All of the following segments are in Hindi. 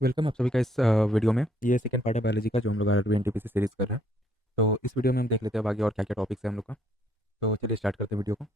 वेलकम आप सभी का इस वीडियो में। ये सेकंड पार्ट है बायोलॉजी का जो हम लोग आरआरबी एनटीपीसी सीरीज़ कर रहे हैं। तो इस वीडियो में हम देख लेते हैं अब आगे और क्या-क्या टॉपिक्स हैं हम लोग का। तो चलिए स्टार्ट करते हैं वीडियो को।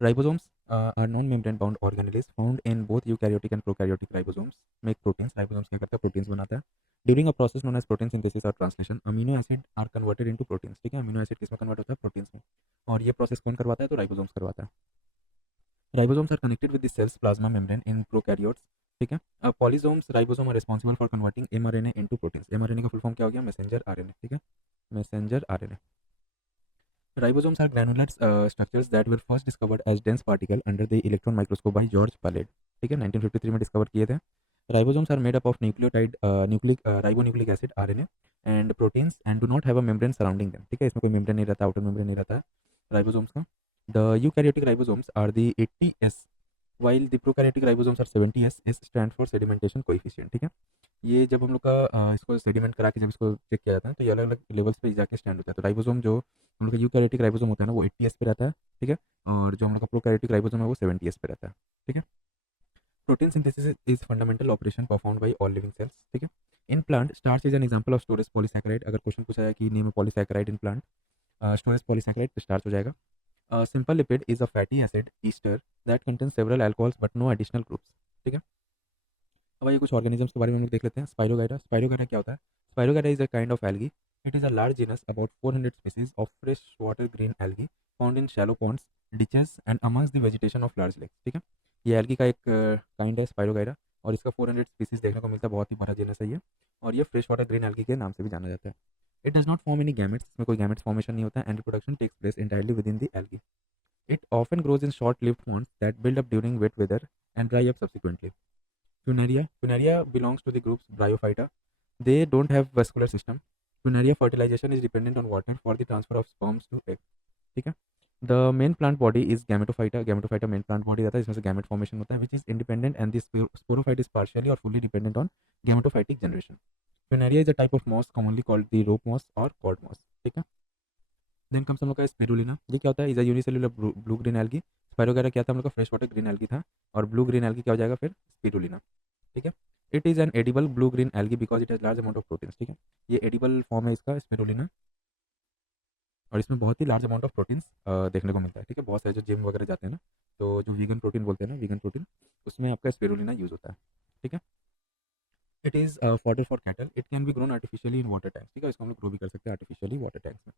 Ribosomes are non membrane bound organelles found in both eukaryotic and prokaryotic ribosomes make proteins. Ribosomes क्या करता है? प्रोटीन्स बनाता है। During a process known as protein synthesis और translation amino acid are converted into proteins. ठीक है, अमीनो एसिड किसमें कन्वर्ट होता है? प्रोटीन्स में। और ये प्रोसेस कौन करवाता है? तो राइबोसोम्स करवाता है। Ribosomes are connected with the cell's plasma membrane in prokaryotes. ठीक है। Polysomes ribosome are responsible for converting mRNA into proteins. MRNA का फुल फॉर्म क्या हो गया? Messenger RNA. ठीक है, messenger RNA. Ribosomes are granular structures that were first discovered as dense particle under the electron microscope by George Palade। ठीक है, 1953 में डिस्कवर किए थे। Ribosomes are made up of nucleotide ribonucleic acid RNA and proteins and do not have a membrane surrounding them। ठीक है, इसमें कोई मेम्ब्रेन नहीं रहता, आउटर मेम्ब्रेन नहीं रहता है राइबोसोम्स का। The eukaryotic ribosomes are the 80S while the prokaryotic ribosomes are 70S। S stand for sedimentation coefficient। ठीक है, ये जब हम लोग का इसको सेडिमेंट करा के जब इसको चेक किया जाता है तो ये अलग अलग लेवल्स पे जाके स्टैंड होता है। तो राइबोसोम जो हम लोग का यूकैरियोटिक राइबोसोम होता है ना वो 80S पे रहता है। ठीक है, और जो हम लोग का प्रोकैरियोटिक राइबोसोम है वो 70S पे रहता है। ठीक है, protein synthesis is fundamental operation performed by all living cells. ठीक है, in plant starch is an example of storage polysaccharide. अगर क्वेश्चन पूछा जाए कि name polysaccharide in plant, storage polysaccharide तो स्टार्च हो जाएगा। Simple lipid is a fatty acid ester that contains several alcohols but no additional groups. ठीक है, अब आइए कुछ ऑर्गेनिजम्स के बारे में हम लोग देख लेते हैं। स्पाइरोगाइरा। स्पाइरोगाइरा क्या होता है? Spirogyra is a kind of algae. It is a large genus about 400 species of fresh water green algae found in shallow ponds, ditches and amongst the vegetation of large lakes. ठीक है, ये एल्गी का एक काइंड है स्पाइरोगाइरा और इसका 400 स्पीसीज देखने को मिलता है। बहुत ही बड़ा जीनस है ये और ये फ्रेश वाटर ग्रीन एल्गी के नाम से भी जाना जाता है। It does not form any gametes. इसमें कोई गैमेट्स फॉर्मेशन नहीं होता है and reproduction takes place entirely within the algae. It often grows in short lived ponds that build up during wet weather and dry up subsequently. Funaria. Funaria belongs to the groups Bryophyta. They don't have vascular system. Funaria fertilization is dependent on water for the transfer of sperms to egg. ठीक है, the main plant body is gametophyta. Gametophyta main plant body रहता है, इसमें से गैमेट फॉर्मेशन होता है which is independent and this sporophyte is partially और fully dependent on gametophytic generation. Funaria is a type of moss commonly called the rope moss or cord moss। ठीक है, देन कम्स हम लोग का स्पिरुलिना। ये क्या होता है? Is a unicellular blue green algae. Spirogyra क्या था? हम लोग का फ्रेश वाटर ग्रीन एल्गी था और ब्लू ग्रीन एल्गी क्या हो जाएगा फिर? स्पिरुलिना। ठीक है, it is an edible blue green algae because it has large amount of proteins. ठीक है, ये एडिबल फॉर्म है इसका स्पिरुलिना और इसमें बहुत ही लार्ज अमाउंट ऑफ प्रोटीन्स देखने को मिलता है। ठीक है, बहुत सारे जो जिम वगैरह जाते हैं ना तो जो वीगन प्रोटीन बोलते हैं ना, वीगन प्रोटीन, उसमें आपका स्पिरुलिना यूज़ होता है। ठीक है, it is fodder for cattle. It can be grown artificially in water tanks. ठीक है, इसको हम लोग ग्रो भी कर सकते हैं आर्टिफिशियली वाटर टैंक्स में।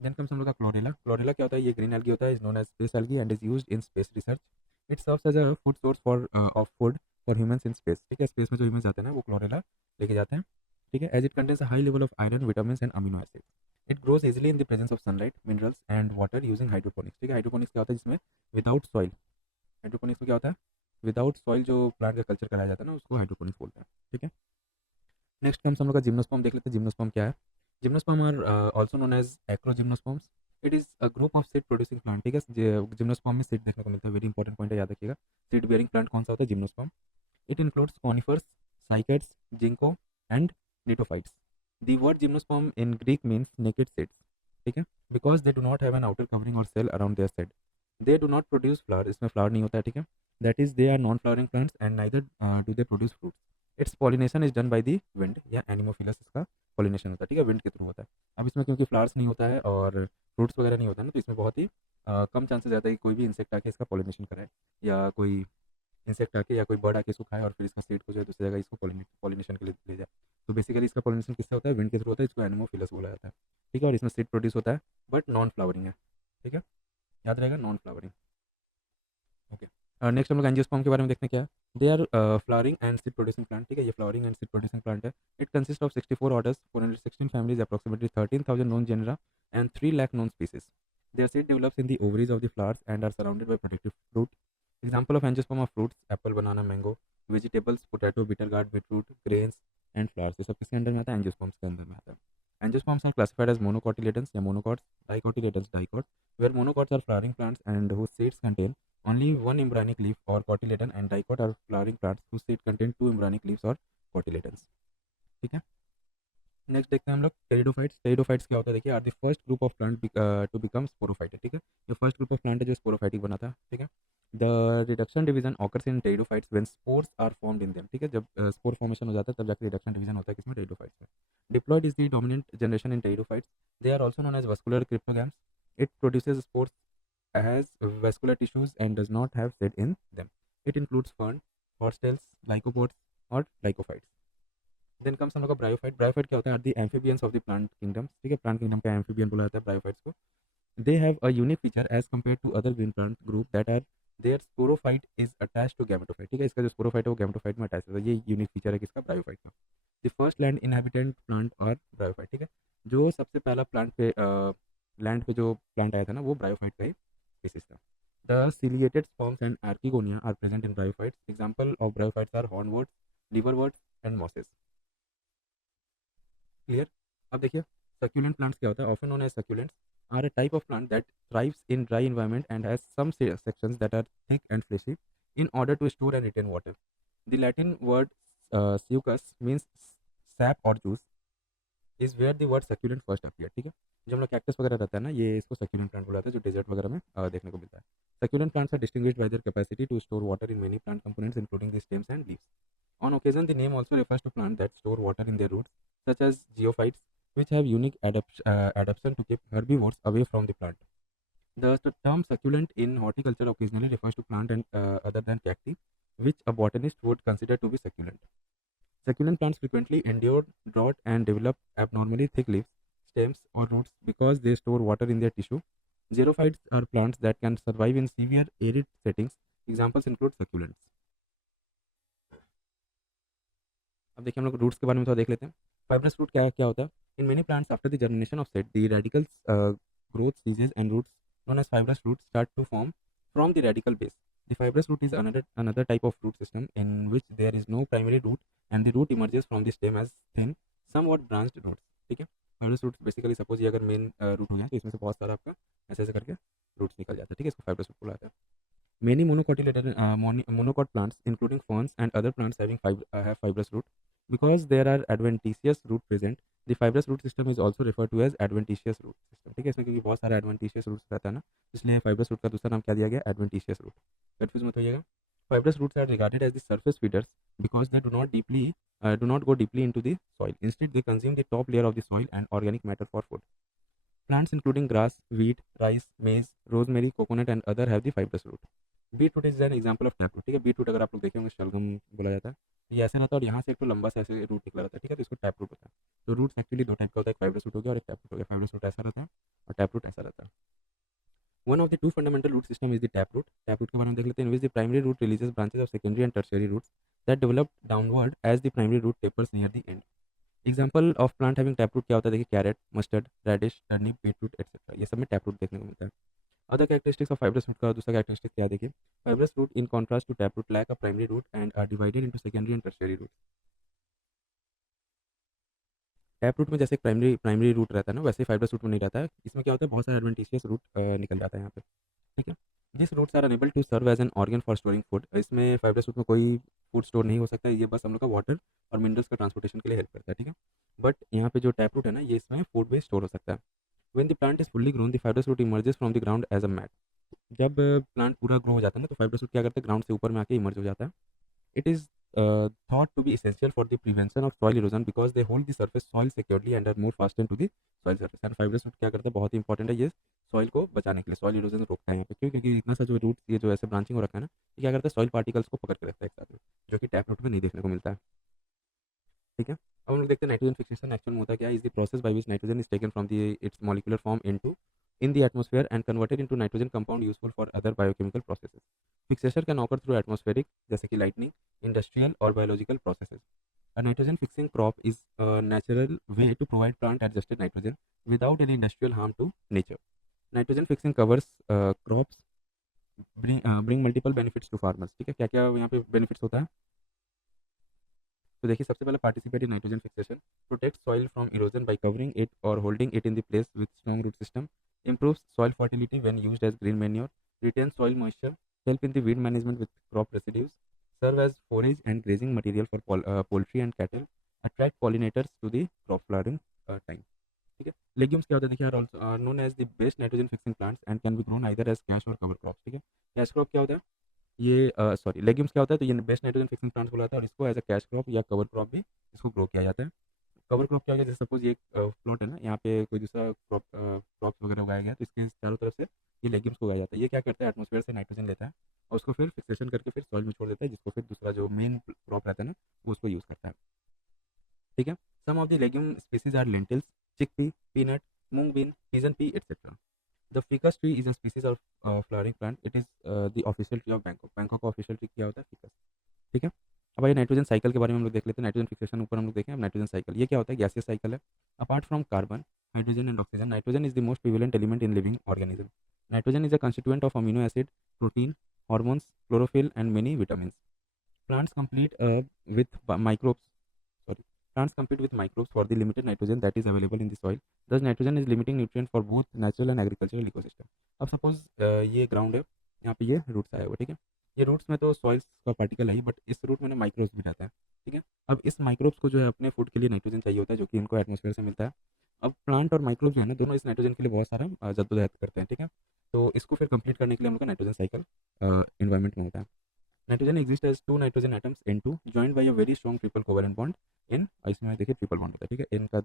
देन कम्स हम लोग का क्लोरेला। क्लोरेला क्या होता है? ये ग्रीन एल्गी होता है, is known as space algae and is used in space research. It serves as a food source for of food for humans in space. ठीक है, स्पेस में जो ह्यूमंस जाते हैं ना वो क्लोरेला लेके जाते हैं। ठीक है, as it contains a high level of iron vitamin and amino acid. It grows easily in the presence of sunlight minerals and water using hydroponics. ठीक है, हाइड्रोपोनिक्स क्या होता है? जिसमें विदाउट सॉइल, हाइड्रोपोनिक्स में क्या होता है? विदाउट सॉइल जो प्लांट का कल्चर कराया जाता है ना उसको हाइड्रोपोनिक्स बोलते हैं। ठीक है, नेक्स्ट कम्स हम लोग का जिम्नोस्पर्म देख लेते हैं। जिम्नोस्पर्म क्या है? Gymnosperm are also known as acrogymnosperms. It is a group of seed producing plant. ठीक है, जिम्नोस्पर्म में सीड देखने को मिलता है, वेरी इंपॉर्टेंट पॉइंट है, याद रखिएगा। सीड बियरिंग प्लांट कौन सा होता है? Gymnosperm. It includes conifers, cycads, ginkgo and gnetophytes. The word gymnosperm in Greek means naked seeds. ठीक है, because they do not have an outer covering और shell around their seed. They do not produce flower. इसमें फ्लावर नहीं होता है। ठीक है, that is they are non flowering plants and neither do they produce fruit. Its pollination is done by the wind या एनिमोफिलस, इसका पॉलिनेशन होता है। ठीक है, विंड के थ्रू होता है। अब इसमें क्योंकि फ्लावर्स नहीं होता है और फ्रूट्स वगैरह नहीं होता है ना तो इसमें बहुत ही कम चांसेस रहता है कि कोई भी इंसेक्ट आके इसका पॉलिनेशन कराए या कोई इंसेक्ट आके या कोई बर्ड आके इसको खाए और फिर इसका सीड को जो है दूसरी जगह इसको पॉलिनेशन के लिए ले जाए। तो बेसिकली इसका पॉलिनेशन किससे होता है? विंड के थ्रू होता है, इसको एनिमोफिलस बोला जाता है। ठीक है, और इसमें सीड प्रोड्यूस होता है बट नॉन फ्लावरिंग है। ठीक है, याद रहेगा, नॉन फ्लावरिंग। ओके, नेक्स्ट हम लोग एंजियोस्पर्म के बारे में देखते हैं क्या है। They are flowering and seed producing plant. ठीक है, ये flowering and seed producing plant है। It consist of 64 orders, 416 families, approximately 13,000 known genera and 3 lakh known species. Their seed develops in the ovaries of the flowers and are surrounded by protective fruit. Example of angiosperm are fruits, apple, banana, mango, vegetables, potato, bitter gourd, beetroot, grains and flowers। ये सब किसके अंडर में आता है? एंजियोस्पर्म्स के अंदर में आता है। Angiosperms are classified as monocotyledons या monocots, dicotyledons, dicot, where monocots are flowering plants and whose seeds contain only one embryonic leaf or cotyledon and dicot are flowering plants whose seed contain two embryonic leaves or cotyledons। ठीक है, नेक्स्ट देखते हैं हम लोग टेरिडोफाइट्स। टेरिडोफाइट्स क्या होता है? देखिए, are the first group of plant to become sporophyte. ठीक है, ये फर्स्ट ग्रुप ऑफ प्लांट है जो स्पोरोफाइटिक बना था। ठीक है, the reduction division occurs in pteridophytes when spores are formed in them, ठीक है, जब स्पोर फॉर्मेशन हो जाता है तब जाके रिडक्शन डिवीजन होता है किसमें, टेरिडोफाइट्स में. Diploid is the dominant generation in pteridophytes. They are also known as vascular cryptogams. It produces spores has vascular tissues and does not have seed in them. It includes fern, horsetails, lycopods और lycophytes. देन कम्स हम लोग का ब्रायोफाइट. ब्रायोफाइट क्या होता है, are the amphibians of the plant kingdom, ठीक है, प्लांट किंगडम का एम्फीबियन बोला जाता है ब्रायोफाइट्स को. They have a unique feature as compare to other green plant group that are their sporophyte is attach to gametophyte, ठीक है, इसका जो स्पोरोफाइट है वो गैमेटोफाइट में अटैच होता है. ये यूनिक फीचर है किसका, ब्रायोफाइट का. The first land inhabitant plant और ब्रायोफाइट, ठीक है, जो सबसे पहला प्लांट पे लैंड पे जो प्लांट आया था ना वो ब्रायोफाइट का ही स्पीसीज था. The ciliated sperms and archegonia are present in bryophytes. Example of bryophytes are hornworts, liverworts and mosses. Clear? अब देखिए succulent plants क्या होता है, often known as succulents are a type of plant that thrives in dry environment and has some sections that are thick and fleshy in order to store and retain water. The Latin word succus means sap or juice is where the word succulent first appear, ठीक है. जो हम लोग कैक्टस वगैरह रहता है ना ये इसको सक्यूलेंट प्लांट बोला जाता है जो डेजर्ट वगैरह में देखने को मिलता है. Succulent plants are distinguished by their capacity to store water in many plant components including the stems and leaves. On occasion, the name also refers to plants that store water in their roots, such as geophytes, which have unique adaptation to keep herbivores away from the plant. The term succulent in horticulture occasionally refers to plant and other than cacti, which a botanist would consider to be succulent. Succulent plants frequently endure drought and develop abnormally thick leaves, stems, or roots because they store water in their tissue. Xerophytes are plants that can survive in severe arid settings. Examples include succulents. अब देखिए हम लोग रूट्स के बारे में थोड़ा देख लेते हैं. फाइब्रस रूट क्या क्या होता है. In many plants after the germination of said the radicals growth ceases and roots known as fibrous roots start to form from the radical base. The fibrous root is another type of root system in which there is no primary root and the root emerges from the stem as thin, somewhat branched roots. ठीक है, fibrous roots बेसिकली सपोज ये अगर मेन रूट हो जाए तो इसमें से बहुत सारा आपका ऐसे ऐसे करके रूट्स निकल जाता है, ठीक है, इसको fibrous root बोला जाता है. Many monocot plants, including ferns and other plants having have fibrous root, because there are adventitious root present. The fibrous root system is also referred to as adventitious root system. ठीक है, इसमें क्योंकि बहुत सारे adventitious roots रहता है ना, इसलिए fibrous root का दूसरा नाम क्या दिया गया, adventitious root. कंफ्यूज मत होइएगा. Fibrous roots are regarded as the surface feeders because they do not go deeply into the soil. Instead, they consume the top layer of the soil and organic matter for food. Plants including grass, wheat, rice, maize, rosemary, coconut and other have the fibrous root. Beet root is an example of tap root, ठीक है. बीट रूट अगर आप लोग देखे होंगे शलगम बोला जाता है, ये ऐसे रहता है और यहाँ से एक तो लंबा सा ऐसे रूट निकला रहता है, ठीक है, तो इसको टैप रूट होता है. तो रूट्स एक्चुअली दो टाइप का होता है, एक फाइब्रस रूट हो गया और एक टैप रूट हो गया. फाइब्रस रूट ऐसा रहता है और टैप रूट ऐसा रहता है. One of the two fundamental root system is the tap root. Tap root के बारे में देख लेते हैं. In which the primary root releases branches of secondary and tertiary roots that develop downward as the primary root tapers near the end. Example of plant having tap root क्या होता है, देखिए carrot, mustard, radish, turnip, beetroot etcetera, ये सब में टैप रूट देखने को मिलता है. Other characteristics of fibrous root का दूसरा कैरेक्टरिस्टिक क्या है, देखिए. Fibrous root in contrast to tap root lack a primary root and are divided into secondary and tertiary root. Tap root में जैसे प्राइमरी प्राइमरी रूट रहता है ना वैसे फाइब्रस रूट में नहीं रहता है. इसमें क्या होता है, बहुत सारे एडवेंटिशियस रूट निकल जाता है यहाँ पे, ठीक है. This roots are unable to serve as an organ for storing food. इसमें फाइब्रस रूट में कोई फूड स्टोर नहीं हो सकता है, ये बस हम लोग का वाटर और मिनरल्स का ट्रांसपोर्टेशन के लिए हेल्प करता है, ठीक है. बट यहाँ पे जो टैप रूट है ना ये इसमें फूड भी स्टोर हो सकता है. When the plant is fully grown the fibrous root emerges from the ground as a mat. जब प्लांट पूरा ग्रो हो जाता है ना तो फाइब्रस रूट क्या करता है, ग्राउंड से ऊपर में आके इमर्ज हो जाता है. It is thought to be essential for the prevention of soil erosion because they hold the surface soil securely and are more fastened to the soil surface. And fibrous root क्या करता है, बहुत ही इंपॉर्टेंट है ये सॉइल को बचाने के लिए. सॉइल इरोजन रोकता है यहाँ पे, क्यों, क्योंकि इतना सा जो रूट ये जो ऐसे ब्रांचिंग हो रखा है ना ये क्या करता है, सॉइल पार्टिकल्स को पकड़ के रखता है एक साथ में, जो कि टैप रूट में नहीं देखने को मिलता है, ठीक है. अब हम लोग देखते हैं नाइट्रोजन फिक्सेशन एक्चुअल में होता क्या है. Is the process by which nitrogen is taken from the it's molecular form into in the atmosphere and converted into nitrogen compound useful for other biochemical processes. Fixation can occur through atmospheric जैसे कि lightning, industrial or biological processes. A nitrogen fixing crop is a natural way to provide plant adjusted nitrogen without any industrial harm to nature. Nitrogen fixing covers crops bring multiple benefits to farmers. ठीक है, क्या क्या यहाँ पे benefits होता है. तो देखिए सबसे पहले participate in nitrogen fixation, protect soil from erosion by covering it और holding it in the place with strong root system, improves soil fertility when used as green manure, retains soil moisture, help in the weed management with crop residues, serve as forage and grazing material for poultry and cattle, attract pollinators to the crop flowering time. ठीक है. लेग्यूम्स क्या होता है, देखिए are known as the best nitrogen fixing plants and can be grown either as cash or cover crops. ठीक है, कैश क्रॉप क्या होता है, ये सॉरी लेग्यूम्स क्या होता है, तो ये बेस्ट नाइट्रोजन फिक्सिंग प्लांट्स बोला जाता है और इसको एज अ कैश क्रॉप या कवर क्रॉप भी इसको ग्रो किया जाता है। कवर क्रॉप क्या हो गया, जैसे सपोज ये प्लॉट है ना, यहाँ पे कोई दूसरा क्रॉप्स वगैरह उगाया गया, तो इसके चारों तरफ से ये लेग्यूम्स को उगाया जाता है। ये क्या करता है, एटमॉस्फेयर से नाइट्रोजन लेता है और उसको फिर फिक्सेशन करके फिर सॉइल में छोड़ देता है, जिसको फिर दूसरा जो मेन क्रॉप रहता है ना, वो उसको यूज़ करता है। ठीक है। Some of the legume species are lentils, chickpea, peanut, moong bean, pigeon pea, etc. The ficus tree is a species of flowering plant. It is the official tree of Bangkok. Bangkok का official tree क्या होता है, ficus। ठीक है। अब आइए नाइट्रोजन साइकिल के बारे में हम लोग देख लेते हैं। नाइट्रोजन फिक्सेशन ऊपर हम लोग देखें, अब नाइट्रोजन साइकिल ये क्या होता है, गैसियस साइकिल है। Apart from carbon, hydrogen and oxygen, nitrogen is the most prevalent element in living organism. Nitrogen is a constituent of amino acid, protein, hormones, chlorophyll and many vitamins. Plants complete with microbes sorry Plants compete with microbes for the limited nitrogen that is available in the soil. Thus nitrogen is limiting nutrient for both natural and agricultural ecosystem. अब सपोज ये ग्राउंड है, यहाँ पे ये रूट्स आया हुआ, ठीक है। ये रूट्स में तो सॉइल्स का पार्टिकल है ही, बट इस रूट में ना माइक्रोब्स भी रहता है, ठीक है। अब इस माइक्रोब्स को जो है अपने फूड के लिए नाइट्रोजन चाहिए होता है, जो कि इनको एटमॉस्फेयर से मिलता है। अब प्लांट और माइक्रोब जो है ना, दोनों इस नाइट्रोजन के लिए बहुत सारा जद्दोजहद करते हैं, ठीक है। तो इसको फिर कंप्लीट करने के लिए हम लोग का नाइट्रोजन साइकिल इन्वायरमेंट में होता है। Nitrogen exist as two nitrogen atoms N2 joined by a very strong triple covalent bond in, इसमें देखिए ट्रिपल बॉन्ड होता है, ठीक है। इनका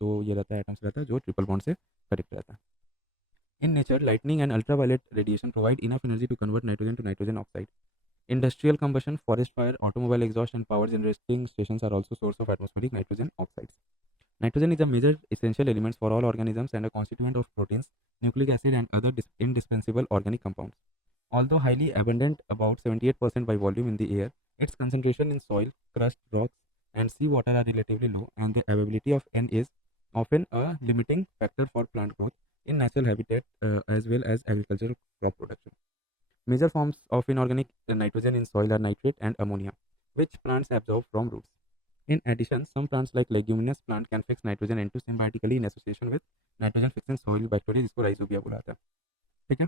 दो ये रहता है, एटम्स रहता है जो ट्रिपल बॉन्ड से कनेक्ट रहता है। In nature, lightning and ultraviolet radiation provide enough energy to convert nitrogen to nitrogen oxide. Industrial combustion, forest fire, automobile exhaust, and power generating stations are also source of atmospheric nitrogen oxides. Nitrogen is a major essential element for all organisms and a constituent of proteins, nucleic acid, and other indispensable organic compounds. Although highly abundant, about 78% by volume in the air, its concentration in soil, crust, rocks, and seawater are relatively low, and the availability of N is often a limiting factor for plant growth in natural habitat as well as agricultural crop production. Major forms of inorganic nitrogen in soil are nitrate and ammonia, which plants absorb from roots. In addition, some plants like leguminous plant can fix nitrogen into symbiotically in association with nitrogen fixing soil bacteria, जिसको राइजोबिया बुलाता है, ठीक है।